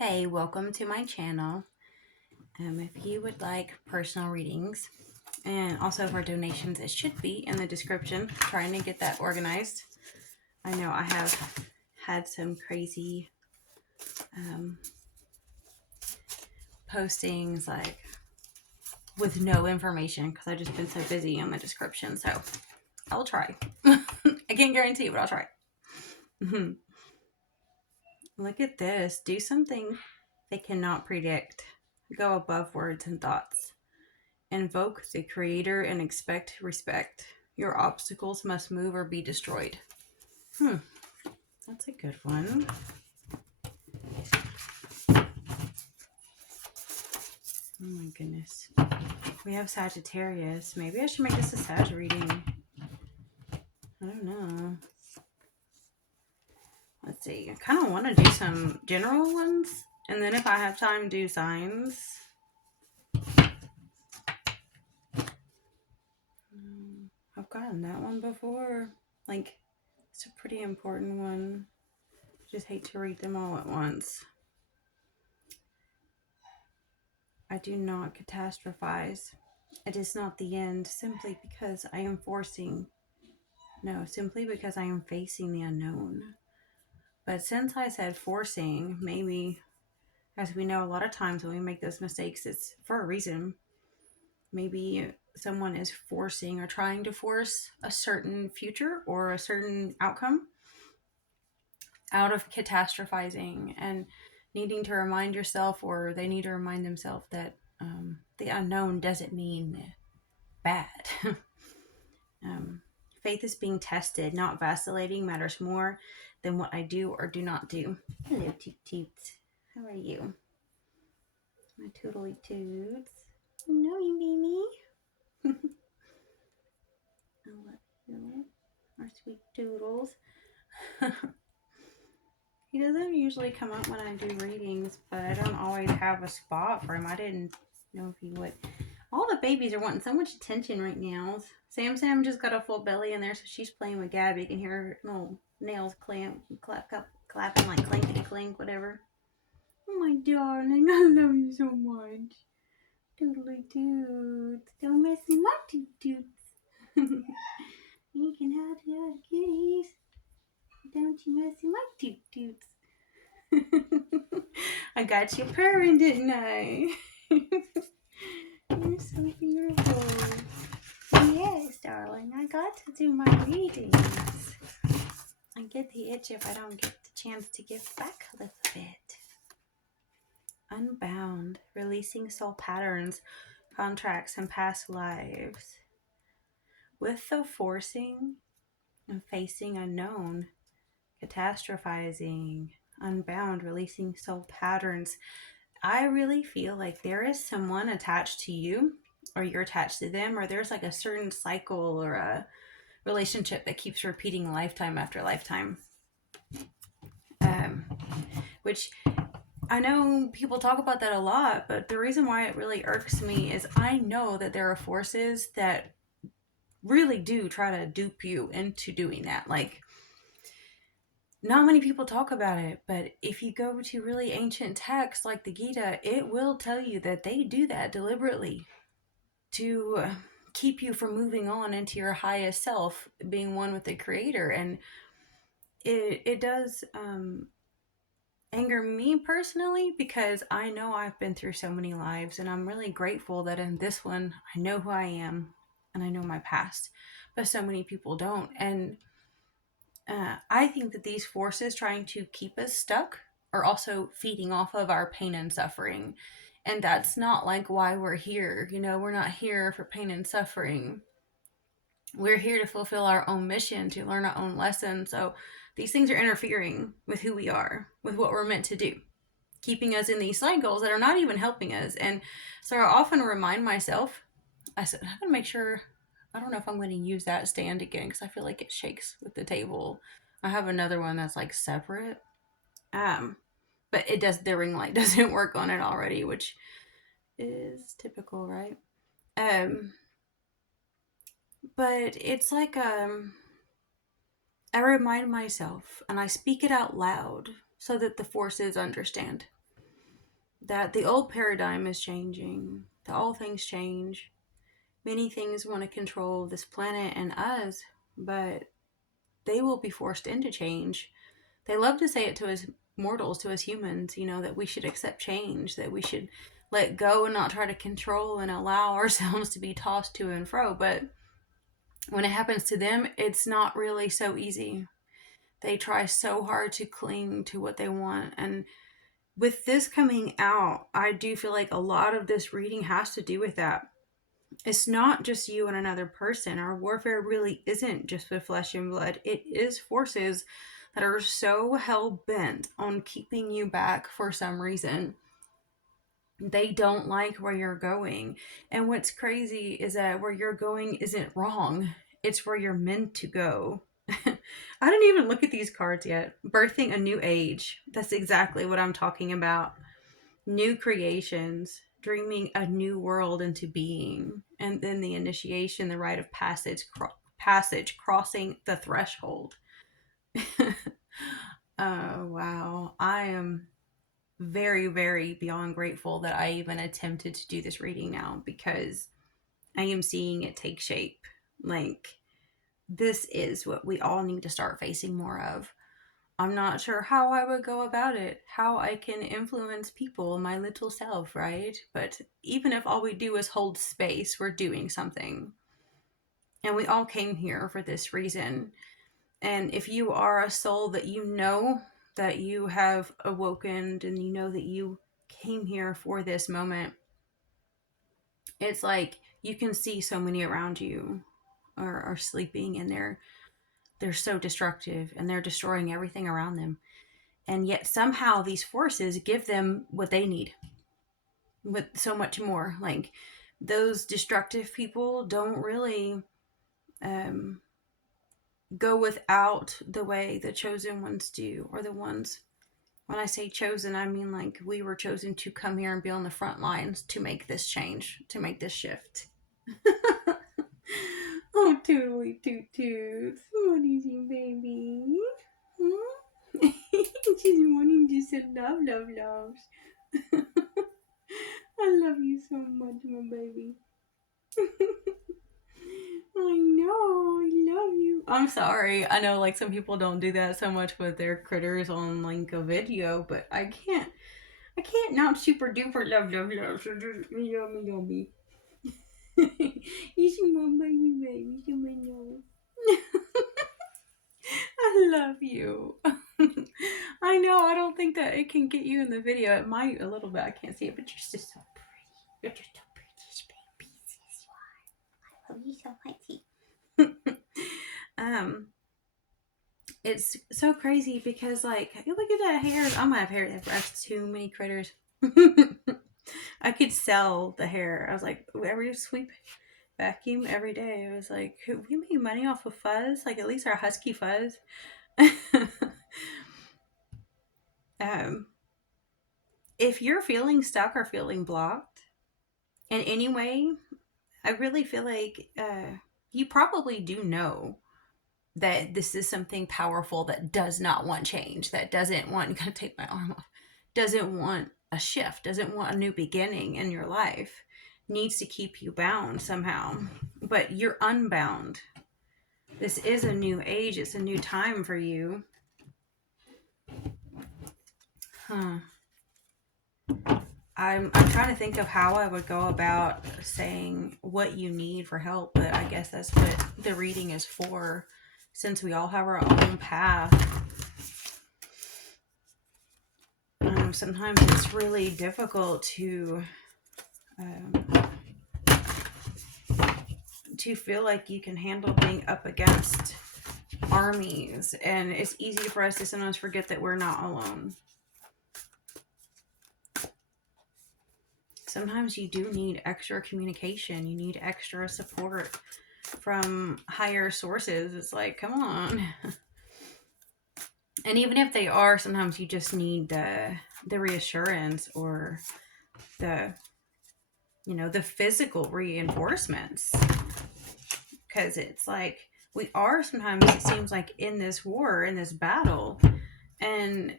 Hey, welcome to my channel. If you would like personal readings and also for donations, it should be in the description. Trying to get that organized. I know I have had some crazy postings like with no information because I've just been so busy in the description. So I'll try. I can't guarantee it, but I'll try. Look at this. Do something they cannot predict. Go above words and thoughts. Invoke the Creator and expect respect. Your obstacles must move or be destroyed. That's a good one. Oh my goodness. We have Sagittarius. Maybe I should make this a Sag reading. I don't know. Let's see. I kind of want to do some general ones. And then if I have time, do signs. I've gotten that one before. Like, it's a pretty important one. Just hate to read them all at once. I do not catastrophize. It is not the end simply because I am simply because I am facing the unknown. But since I said forcing, maybe, as we know, a lot of times when we make those mistakes, it's for a reason. Maybe someone is forcing or trying to force a certain future or a certain outcome out of catastrophizing and needing to remind yourself, or they need to remind themselves that the unknown doesn't mean bad. Faith is being tested, not vacillating, matters more than what I do or do not do. Hello, Toot Toots. How are you? My tootly toots. I know you, baby. I love you. Our sweet doodles. He doesn't usually come up when I do readings, but I don't always have a spot for him. I didn't know if he would. All the babies are wanting so much attention right now. Sam just got a full belly in there, so she's playing with Gabby. You can hear her little nails clapping like clankety clink, whatever. Oh my darling, I love you so much. Doodly toots. Don't mess me up, toot toots. You can have the other kitties. Don't you mess him up, toot toots. I got you purring, didn't I? You're so beautiful. Yes, darling, I got to do my readings. I get the itch if I don't get the chance to give back a little bit. Unbound, releasing soul patterns, contracts, and past lives. With the forcing and facing unknown, catastrophizing, unbound, releasing soul patterns, I really feel like there is someone attached to you, or you're attached to them, or there's like a certain cycle or a relationship that keeps repeating lifetime after lifetime. Which I know people talk about that a lot, but the reason why it really irks me is I know that there are forces that really do try to dupe you into doing that. Like, not many people talk about it, but if you go to really ancient texts like the Gita, it will tell you that they do that deliberately to keep you from moving on into your highest self, being one with the Creator. And it does anger me personally, because I know I've been through so many lives, and I'm really grateful that in this one I know who I am and I know my past, but so many people don't. And I think that these forces trying to keep us stuck are also feeding off of our pain and suffering. And that's not like why we're here. You know, we're not here for pain and suffering. We're here to fulfill our own mission, to learn our own lessons. So these things are interfering with who we are, with what we're meant to do, keeping us in these cycles that are not even helping us. And so I often remind myself, I said, I'm going to make sure, I don't know if I'm going to use that stand again because I feel like it shakes with the table. I have another one that's like separate. But it does, the ring light doesn't work on it already, which is typical, right? But it's like I remind myself and I speak it out loud so that the forces understand. that the old paradigm is changing, that all things change. Many things want to control this planet and us, but they will be forced into change. They love to say it to us mortals, to us humans, that we should accept change, that we should let go and not try to control and allow ourselves to be tossed to and fro. But when it happens to them, it's not really so easy. They try so hard to cling to what they want. And with this coming out, I do feel like a lot of this reading has to do with that. It's not just you and another person. Our warfare really isn't just with flesh and blood. It is forces that are so hell bent on keeping you back for some reason. They don't like where you're going. And what's crazy is that where you're going isn't wrong, it's where you're meant to go. I didn't even look at these cards yet. Birthing a new age. That's exactly what I'm talking about. New creations, dreaming a new world into being, and then the initiation, the rite of passage, crossing the threshold. Oh wow, I am very, very beyond grateful that I even attempted to do this reading now, because I am seeing it take shape. Like, this is what we all need to start facing more of. I'm not sure how I would go about it, how I can influence people, my little self, right? But even if all we do is hold space, we're doing something. And we all came here for this reason. And if you are a soul that you know that you have awoken and you know that you came here for this moment, it's like you can see so many around you are sleeping, and they're so destructive and they're destroying everything around them. And yet somehow these forces give them what they need, with so much more. Like, those destructive people don't really um, go without the way the chosen ones do, or the ones, when I say chosen, I mean like we were chosen to come here and be on the front lines to make this change, to make this shift. Oh, totally toot toots. What is you, baby? Hmm? She's wanting just a love loves. I love you so much, my baby. I know, I love you. I'm sorry. I know, like, some people don't do that so much with their critters on like a video, but I can't not super duper love. So just yummy. You see my baby, you may know. I love you. I know, I don't think that it can get you in the video. It might a little bit. I can't see it, but you're just so pretty. You're just so pretty, baby. Yes, you are. I love you so much. It's so crazy because, like, you look at that hair. I'm gonna have hair that has too many critters. I could sell the hair. I was like, every sweep vacuum every day. I was like, we make money off of fuzz, like at least our husky fuzz. um, if you're feeling stuck or feeling blocked in any way, I really feel like you probably do know that this is something powerful that does not want change, that doesn't want, I'm gonna take my arm off, doesn't want a shift, doesn't want a new beginning in your life, needs to keep you bound somehow. But you're unbound. This is a new age, it's a new time for you. Huh. I'm trying to think of how I would go about saying what you need for help, but I guess that's what the reading is for, since we all have our own path. Sometimes it's really difficult to feel like you can handle being up against armies, and it's easy for us to sometimes forget that we're not alone. Sometimes you do need extra communication, you need extra support from higher sources. It's like, come on. And even if they are, sometimes you just need the reassurance, or the the physical reinforcements, because it's like we are sometimes, it seems like, in this war, in this battle, and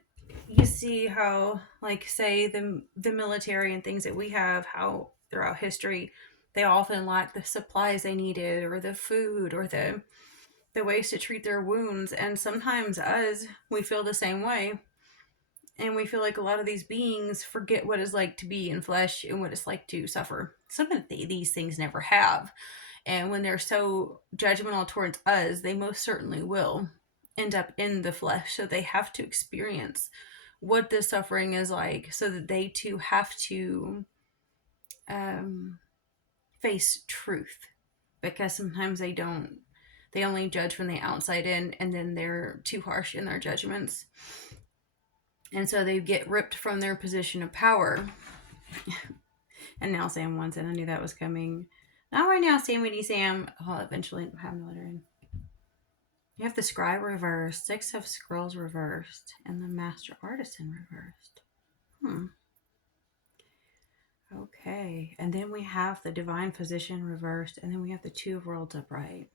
you see how, like, say the military and things that we have, how throughout history they often lack the supplies they needed, or the food, or the ways to treat their wounds. And sometimes us, we feel the same way, and we feel like a lot of these beings forget what it's like to be in flesh and what it's like to suffer. Some of these things never have, and when they're so judgmental towards us, they most certainly will end up in the flesh. So they have to experience what this suffering is like, so that they too have to um, face truth. Because sometimes they don't, they only judge from the outside in, and then they're too harsh in their judgments. And so they get ripped from their position of power. And now Sam wants it. I knew that was coming. Not right now, Sammy Sam. I'll eventually have no letter in. You have the scribe reversed, 6 of scrolls reversed, and the master artisan reversed. Okay. And then we have the divine physician reversed, and then we have the 2 of worlds upright.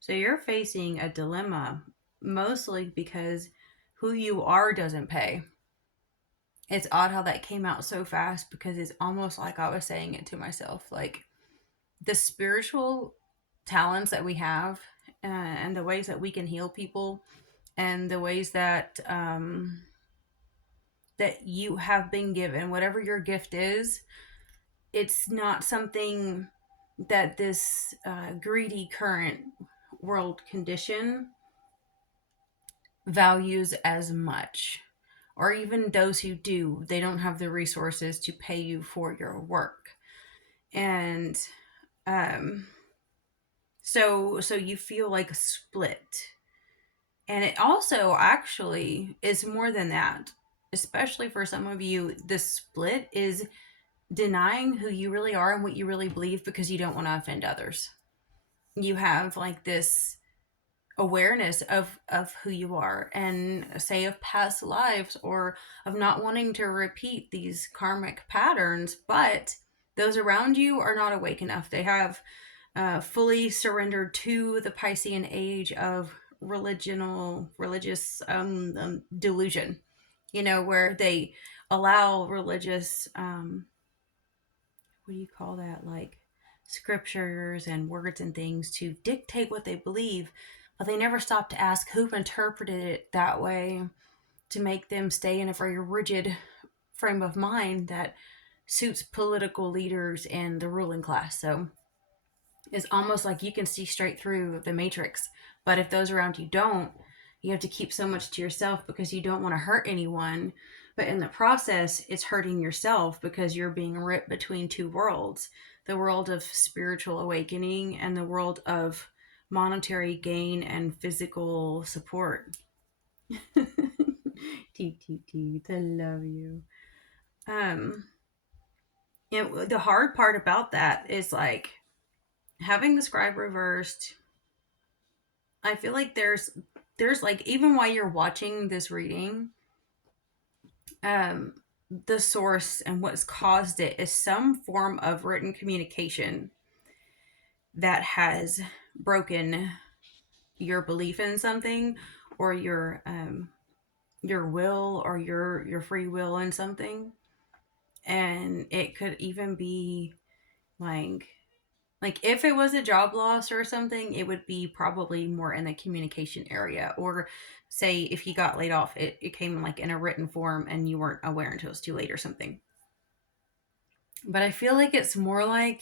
So you're facing a dilemma, mostly because who you are doesn't pay. It's odd how that came out so fast, because it's almost like I was saying it to myself. Like, the spiritual talents that we have, and the ways that we can heal people, and the ways that that you have been given, whatever your gift is, it's not something that this greedy current world condition values as much. Or even those who do, they don't have the resources to pay you for your work. And um, so you feel like a split. And it also actually is more than that. Especially for some of you, the split is denying who you really are and what you really believe, because you don't want to offend others. You have like this awareness of who you are, and say of past lives, or of not wanting to repeat these karmic patterns, but those around you are not awake enough. They have fully surrendered to the Piscean age of religious delusion, where they allow religious what do you call that, like scriptures and words and things to dictate what they believe, but they never stop to ask who interpreted it that way, to make them stay in a very rigid frame of mind that suits political leaders and the ruling class. So it's almost like you can see straight through the matrix, but if those around you don't, you have to keep so much to yourself, because you don't want to hurt anyone. But in the process, it's hurting yourself, because you're being ripped between 2 worlds: the world of spiritual awakening and the world of monetary gain and physical support. Teet, teet, teet. I love you. Um, the hard part about that is, like, having the scribe reversed. I feel like there's like, even while you're watching this reading, um, the source and what's caused it is some form of written communication that has broken your belief in something, or your will, or your free will in something. And it could even be like if it was a job loss or something, it would be probably more in the communication area. Or say if you got laid off, it came like in a written form and you weren't aware until it was too late or something. But I feel like it's more like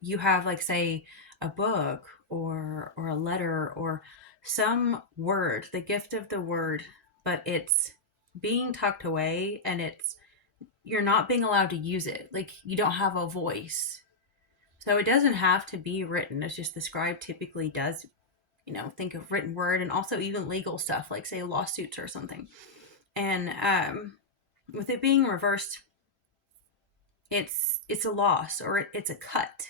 you have, like, say, a book, or a letter, or some word, the gift of the word, but it's being tucked away, and you're not being allowed to use it. Like, you don't have a voice. So it doesn't have to be written. It's just the scribe typically does, think of written word, and also even legal stuff, like say lawsuits or something. And with it being reversed, it's a loss, or it's a cut.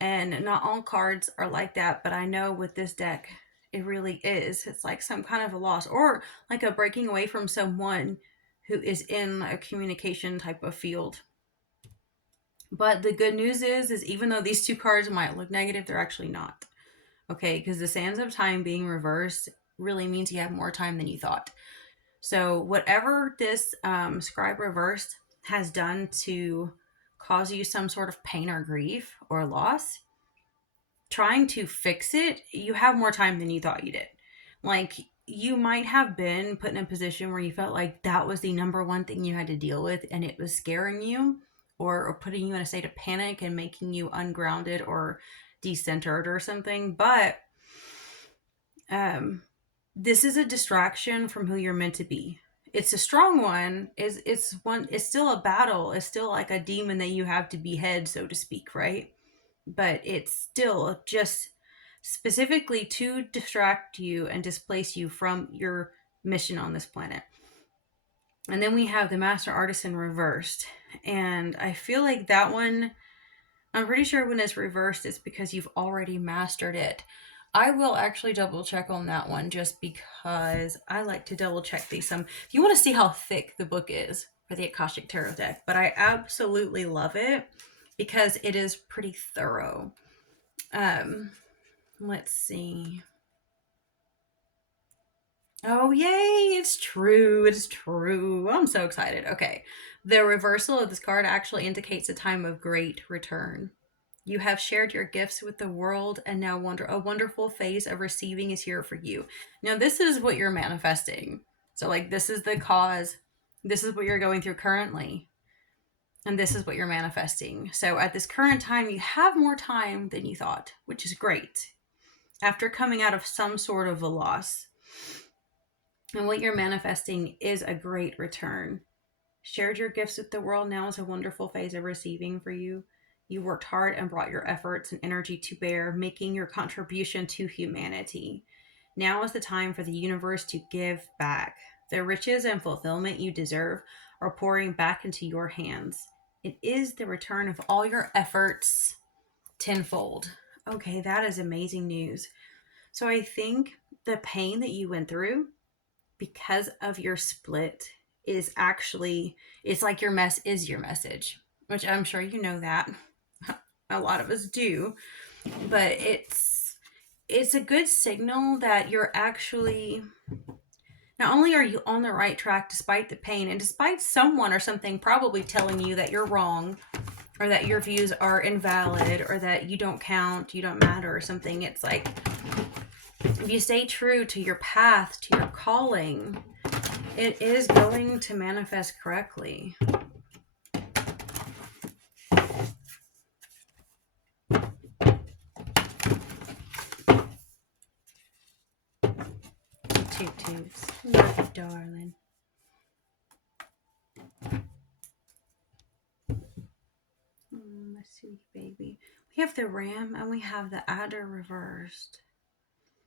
And not all cards are like that, but I know with this deck, it really is. It's like some kind of a loss, or like a breaking away from someone who is in a communication type of field. But the good news is even though these 2 cards might look negative, they're actually not. Okay, because the sands of time being reversed really means you have more time than you thought. So whatever this scribe reversed has done to cause you some sort of pain or grief or loss, trying to fix it, you have more time than you thought you did. Like, you might have been put in a position where you felt like that was the number one thing you had to deal with and it was scaring you, or putting you in a state of panic and making you ungrounded or decentered or something. But um, this is a distraction from who you're meant to be. It's a strong one. It's one. It's still a battle. It's still like a demon that you have to behead, so to speak, right? But it's still just specifically to distract you and displace you from your mission on this planet. And then we have the Master Artisan reversed. And I feel like that one, I'm pretty sure when it's reversed, it's because you've already mastered it. I will actually double check on that one just because I like to double check these. If you want to see how thick the book is for the Akashic Tarot deck, but I absolutely love it because it is pretty thorough. Let's see. Oh, yay! It's true. It's true. I'm so excited. Okay. The reversal of this card actually indicates a time of great return. You have shared your gifts with the world, and now a wonderful phase of receiving is here for you. Now, this is what you're manifesting. So, like, this is the cause. This is what you're going through currently. And this is what you're manifesting. So, at this current time, you have more time than you thought, which is great. After coming out of some sort of a loss. And what you're manifesting is a great return. Shared your gifts with the world, now is a wonderful phase of receiving for you. You worked hard and brought your efforts and energy to bear, making your contribution to humanity. Now is the time for the universe to give back. The riches and fulfillment you deserve are pouring back into your hands. It is the return of all your efforts tenfold. Okay, that is amazing news. So I think the pain that you went through because of your split is actually, it's like your mess is your message, which I'm sure you know that. A lot of us do. But it's a good signal that you're actually, not only are you on the right track despite the pain and despite someone or something probably telling you that you're wrong or that your views are invalid or that you don't count, you don't matter or something. It's like, if you stay true to your path, to your calling, it is going to manifest correctly. Toot toots. Love you, darling. My sweet baby. We have the ram and we have the adder reversed.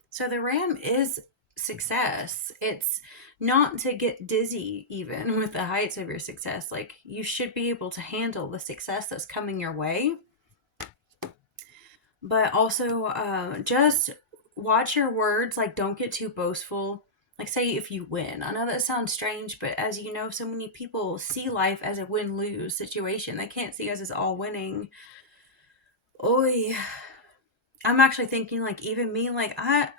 So the ram is success. It's not to get dizzy even with the heights of your success. Like, you should be able to handle the success that's coming your way. But also just watch your words. Like, don't get too boastful. Like, say if you win. I know that sounds strange, but as you know, so many people see life as a win-lose situation. They can't see us as all winning. Oy. I'm actually thinking, like, even me, like, I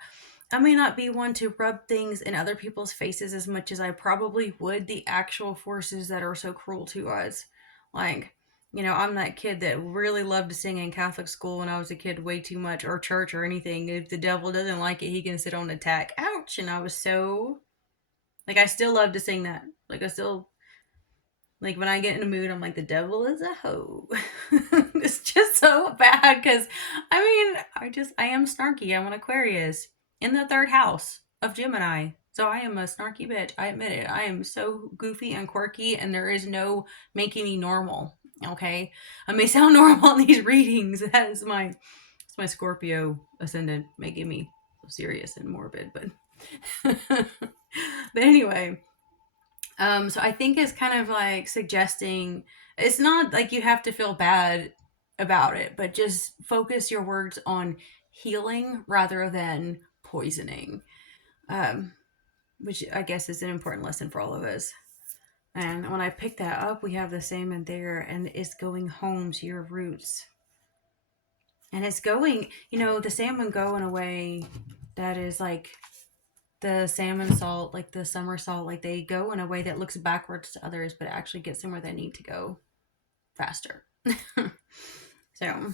may not be one to rub things in other people's faces as much as I probably would the actual forces that are so cruel to us. Like, I'm that kid that really loved to sing in Catholic school when I was a kid way too much, or church or anything. If the devil doesn't like it, he can sit on attack. Ouch! And I was so, like, I still love to sing that. Like, I still, like, when I get in a mood, I'm like, the devil is a hoe. It's just so bad because, I am snarky. I'm an Aquarius in the third house of Gemini. So I am a snarky bitch. I admit it. I am so goofy and quirky, and there is no making me normal. Okay? I may sound normal in these readings. That is it's my Scorpio ascendant making me so serious and morbid. But, but anyway. So I think it's kind of like suggesting, it's not like you have to feel bad about it, but just focus your words on healing rather than poisoning, which I guess is an important lesson for all of us. And when I pick that up, we have the same in there, and it's going home to your roots. And it's going, the salmon go in a way that is like the salmon salt, like the summer salt, like they go in a way that looks backwards to others, but it actually gets them where they need to go faster. So,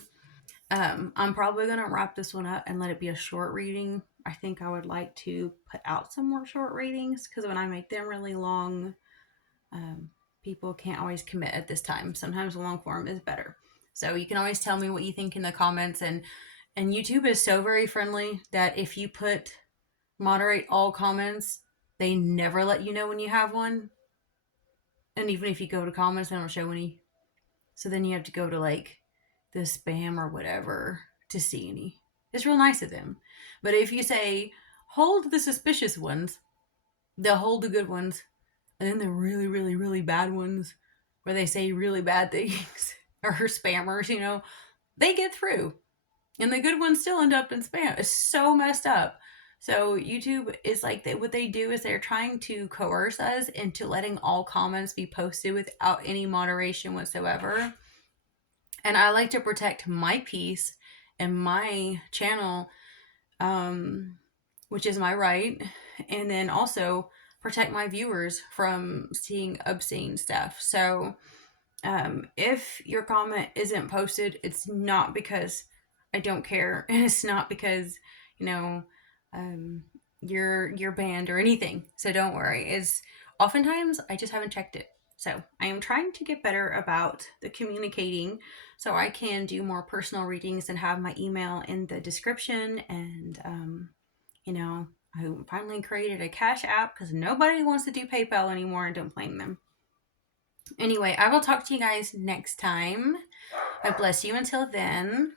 I'm probably gonna wrap this one up and let it be a short reading. I think I would like to put out some more short readings because when I make them really long, um, people can't always commit at this time. Sometimes long form is better. So you can always tell me what you think in the comments, and YouTube is so very friendly that if you put moderate all comments, they never let you know when you have one. And even if you go to comments, they don't show any. So then you have to go to like the spam or whatever to see any. It's real nice of them. But if you say, hold the suspicious ones, they'll hold the good ones. And then the really, really, really bad ones where they say really bad things or spammers, they get through. And the good ones still end up in spam. It's so messed up. So YouTube is like what they do is they're trying to coerce us into letting all comments be posted without any moderation whatsoever. And I like to protect my peace and my channel, which is my right, and then also protect my viewers from seeing obscene stuff. So if your comment isn't posted, it's not because I don't care, and it's not because you know um, you're banned or anything. So don't worry. It's oftentimes I just haven't checked it. So I am trying to get better about the communicating, so I can do more personal readings and have my email in the description. And I finally created a Cash App because nobody wants to do PayPal anymore, and don't blame them. Anyway, I will talk to you guys next time. I bless you until then.